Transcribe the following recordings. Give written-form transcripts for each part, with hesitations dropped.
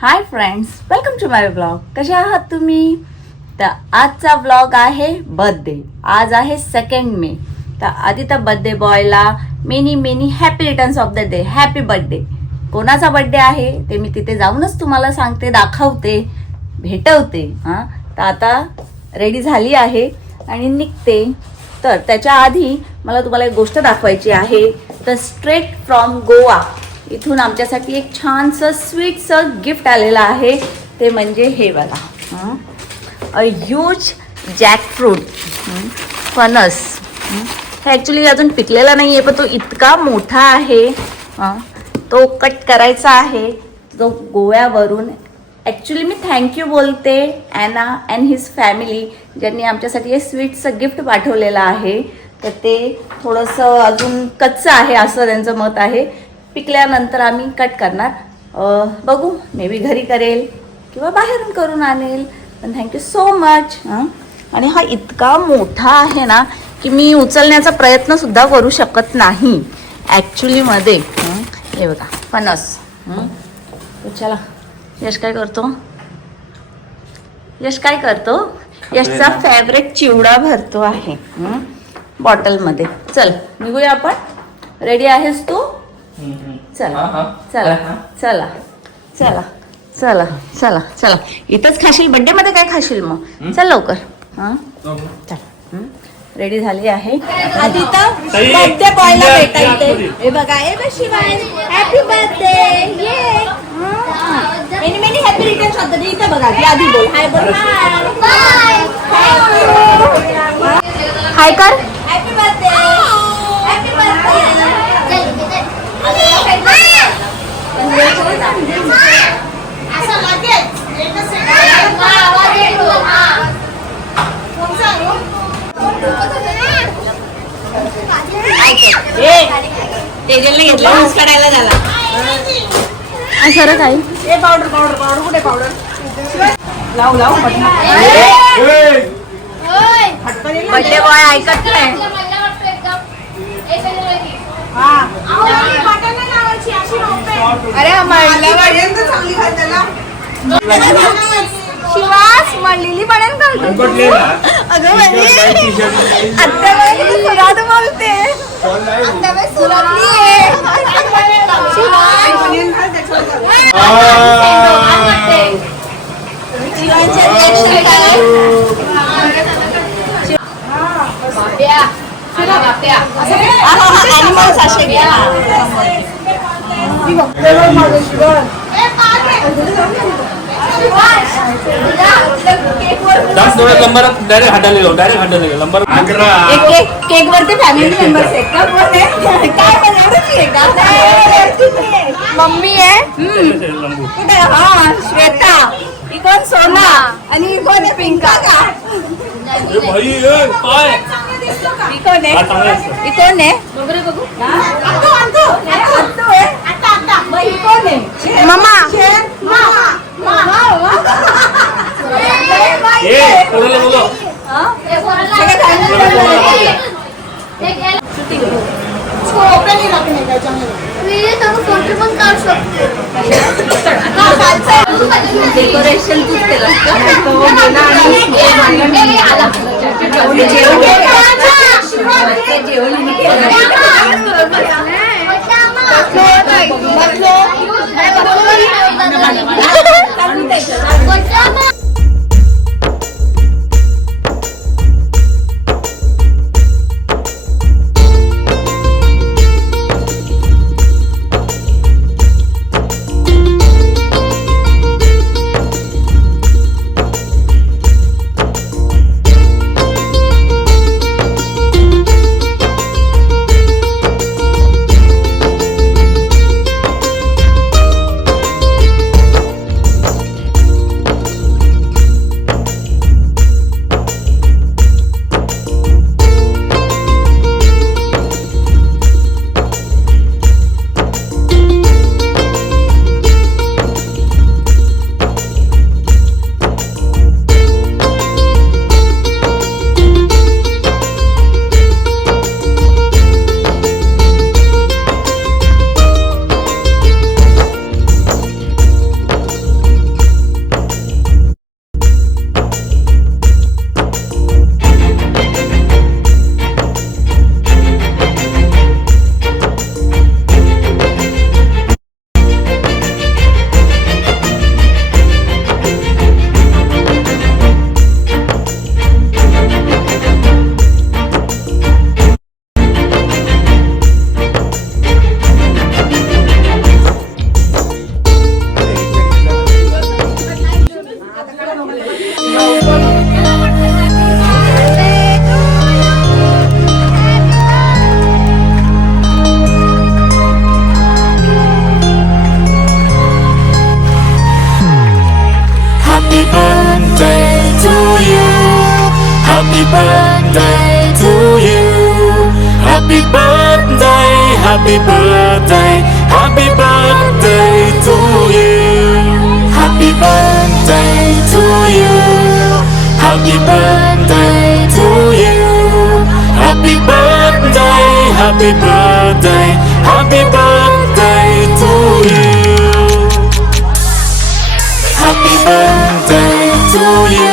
High friends, welcome to my blog. कसे आहात तुम्ही? तर आजचा ब्लॉग आहे बर्थडे. आज आहे 2 मे. तर आधी तर बर्थडे बॉयला many happy returns of the day. Happy birthday. कोणाचा बर्थडे आहे ते मी तिथे जाऊनच तुम्हाला सांगते, दाखवते, भेटवते. हां, तर आता रेडी झाली आहे आणि निघते. तर त्याच्या आधी मला तुम्हाला एक गोष्ट दाखवायची आहे. तर स्ट्रेट फ्रॉम गोवा इथून आमच्यासाठी एक छानसं स्वीटचं गिफ्ट आलेलं आहे. ते म्हणजे हे बघा, अ ह्यूज जॅकफ्रूट, फणस. हे ॲक्च्युली अजून पिकलेला नाही आहे, पण तो इतका मोठा आहे. तो कट करायचा आहे. तो गोव्यावरून. ॲक्च्युली मी थँक्यू बोलते ॲना अँड हिज फॅमिली, ज्यांनी आमच्यासाठी हे स्वीटचं गिफ्ट पाठवलेलं आहे. तर ते थोडंसं अजून कच्चं आहे असं त्यांचं मत आहे. पिकल्यानंतर आम्ही कट करणार. बघू, मे बी घरी करेल किंवा बाहेरून करून आणेल. पण थँक्यू सो मच. आणि हा इतका मोठा आहे ना की मी उचलण्याचा प्रयत्नसुद्धा करू शकत नाही ॲक्च्युलीमध्ये. हे बघा, फणस. चला, यश काय करतो? यश काय करतो? यशचा फेवरेट चिवडा भरतो आहे बॉटलमध्ये. चल निघूया आपण. रेडी आहेस तू? चला चला चला चला चला चला चला. इथंच खाशील? बड्डे मध्ये काय खाशील मग? चल लवकर. चल, रेडी झाली आहे. आधी तर बर्थडे बॉयला भेटायचे. हे बघा, हे शिवाय हॅपी बर्थडे. ये many happy returns of the day. इथं बघा, ती आधी बोल. हाय बोल. हाय कर. Happy birthday. Happy birthday. तेजलने घेतला ऊस काढायला झाला. सर काय पावडर पावडर पावडर कुठे? पावडर लाव लाव. बर्थडे बॉय ऐकत नाही. अरे शिवास मळलेली बनेल घालतो. अगं सुरात बोलते. डायरेक्ट हाताने लाव. डायरेक्ट हाताने नंबर. केक वरती फॅमिली मेंबर्स आहेत का? मम्मी आहे. कुठे? हा, श्वेता. इकोन सोना आणि इकोन आहे पिंका का? इकोन आहे. इकोन आहे. मम्मा. Decoration Happy birthday to you. Happy birthday, happy birthday, happy birthday to you. Happy birthday to you. Happy birthday to you. Happy birthday, happy birthday, happy birthday to you. Happy birthday to you.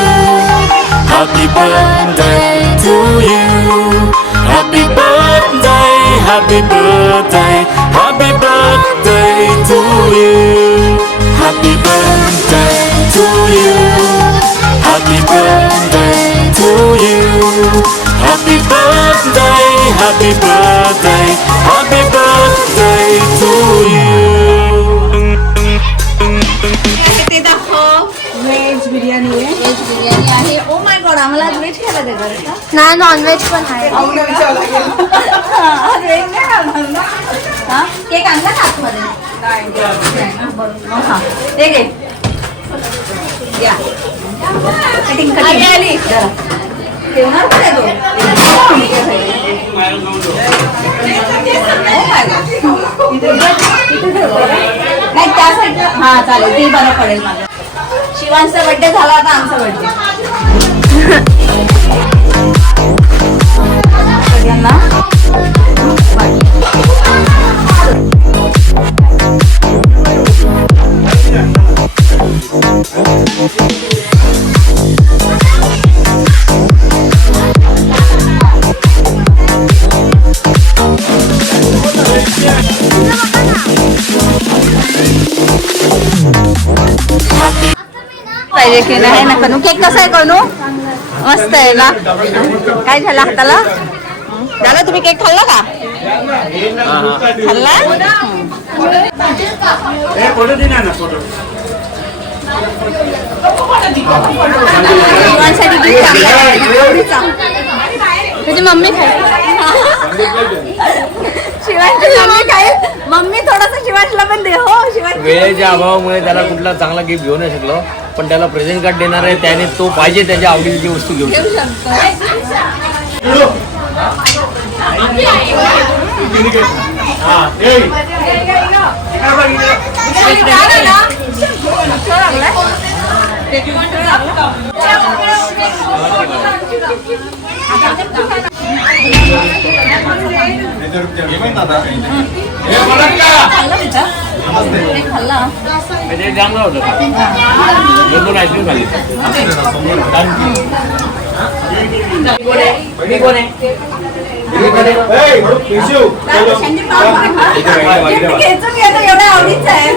Happy birthday to you. Happy birthday, happy birthday, happy birthday to you. Happy birthday to you. Happy birthday to you. Happy birthday, happy birthday, happy birthday to you. ते दाखव. Veg biryani आहे. Veg biryani आहे. Oh my God, आम्हाला आज veg खायला देणार आहे का? नाही नॉनव्हेज पण आहे. आऊला विचारावं लागेल. आज व्हेज नाही खाणार ना? हा? केक आणला का आतमध्ये? नाही ना? बरोबर. हा. ते घे. या. कटिंग आली. जरा. ठेवणार कुठे तो? नाही त्या साईडला. हा चालेल, ते बरं पडेल मला. शिवांचा बर्थडे झाला, आता आमचा बर्थडे. सगळ्यांना पाहिजे की नाही ना कनू. केक कसा आहे कनू? मस्त आहे ना. काय झालं हाताला? झालं, तुम्ही केक खाल्ला का? खाल्ला? शिवांसाठी gift आणलं आहे. तुझी मम्मी खाय. शिवांची मम्मी काय? मम्मी थोडस शिवांशला पण दे. हो शिवांश. वेळेच्या अभावामुळे त्याला कुठला चांगला गिफ्ट घेऊ नाही शकलो, पण त्याला प्रेझेंट कार्ड देणार आहे. त्याने तो पाहिजे त्याच्या आवडीची वस्तू घेऊ शकतो. खाल्ला. ते चांगलं होतं. दोन आईस्क्रीम खाल्ली. एवढ्या आवडीचं आहे.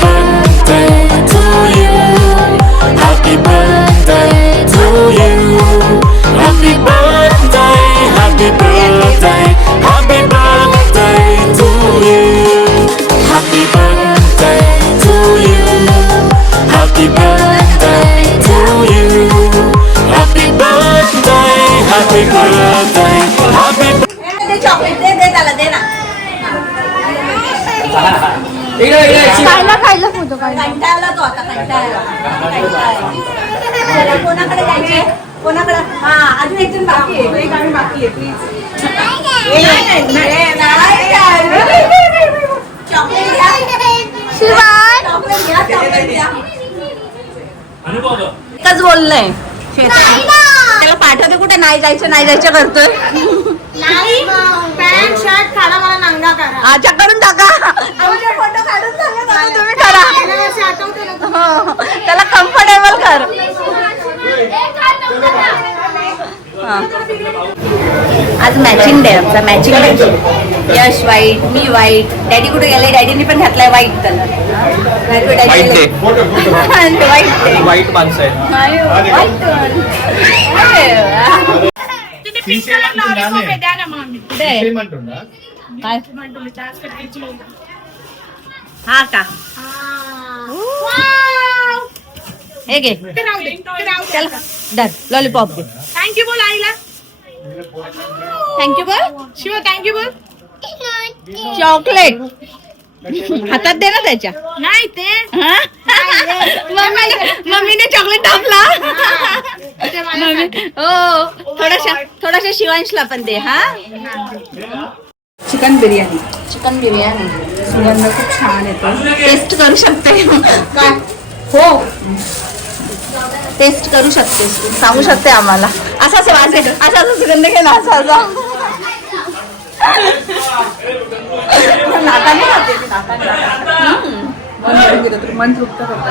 Birthday to you. Happy birthday to you. Happy birthday, happy birthday, happy birthday to you. Happy birthday to you. Happy birthday to you. Happy birthday, happy birthday, happy birthday. Chocolate दे त्याला, दे ना. खायला photo काढ. कंटाळला तो आता, कंटाळला. चला, कोणाकडे जायचे? कोणाकडे? हा, अजून एक जण बाकी आहे. एक आम्ही बाकी आहे प्लीज. चॉकलेट घ्या. शिवान चॉकलेट घ्या, चॉकलेट घ्या. अनुभव एकच बोललंय. त्याला पाठवते कुठे? नाही जायचं, नाही जायचं करतोय. नाही पॅन्ट शर्ट काढा मला नंगा करा. अच्छा, करून टाका. आमचे फोटो काढून टाका, आता तुम्ही करा. हो, त्याला कम्फर्टेबल कर. हा. आज मॅचिंग डे आमचा. Matching day. यश व्हाईट, मी व्हाईट. डॅडी कुठे गेले? डॅडीने पण घातलाय white colour. White day. White day. वाईट माणसं आहेत. काय? हा का? हे घे. चल डन. लॉलीपॉप घे. थँक्यू बोल आईला. थँक्यू बोल. शिव थँक्यू बोल. चॉकलेट हातात दे ना त्याच्या. नाही ते हा? मम्मीने चॉकलेट टाकला. हो थोडाशा शिवांशला पण दे. हा चिकन बिर्याणी चिकन बिर्याणी सुगंध खूप छान येतो. टेस्ट करू शकते काय हो टेस्ट करू शकते सांगू शकते आम्हाला. असा असा सुगंध घे ना असा नाकाने खाते ती, नाकाने. मन भरून गेलं तर मन तृप्त करतं.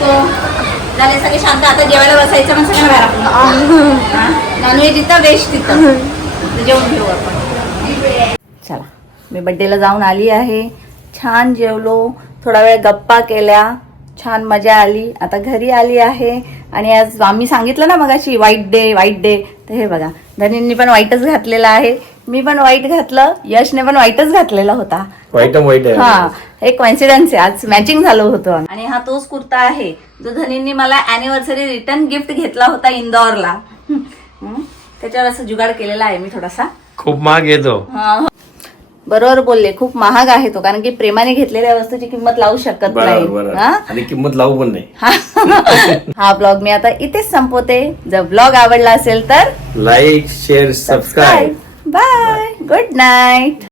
हो झाले सगळे शांत. आता जेवायला बसायचं मग सगळं बाहेर नॉनव्हेज इथं व्हेज तिथं जेवण घेऊ आपण. चला मी बड्डेला जाऊन आली आहे. छान जेवलो, थोडा वेळ गप्पा केल्या, छान मजा आली. आता घरी आली आहे आणि आज आम्ही सांगितलं ना मगाशी व्हाईट डे. तर हे बघा धनींनी पण व्हाईटच घातलेला आहे, मी पण व्हाईट घातलं, यशने पण व्हाईटच घातलेला होता. वाईट आहे. हा एक कॉन्सिडन्स आहे, आज मॅचिंग झालं होतं. आणि हा तोच कुर्ता आहे जो धनींनी मला अॅनिव्हर्सरी रिटर्न गिफ्ट घेतला होता इंदौरला. त्याच्यावर असं जुगाड केलेला आहे मी थोडासा. खूप महाग येतो. बरोबर बोलले, खूप महाग आहे तो, कारण की प्रेमाने घेतलेल्या वस्तूची किंमत लावू शकत नाही. हा? आणि किंमत लावू पण नाही. हा ब्लॉग मी आता इथेच संपवते. जर ब्लॉग आवडला असेल तर like share subscribe. Bye, good night.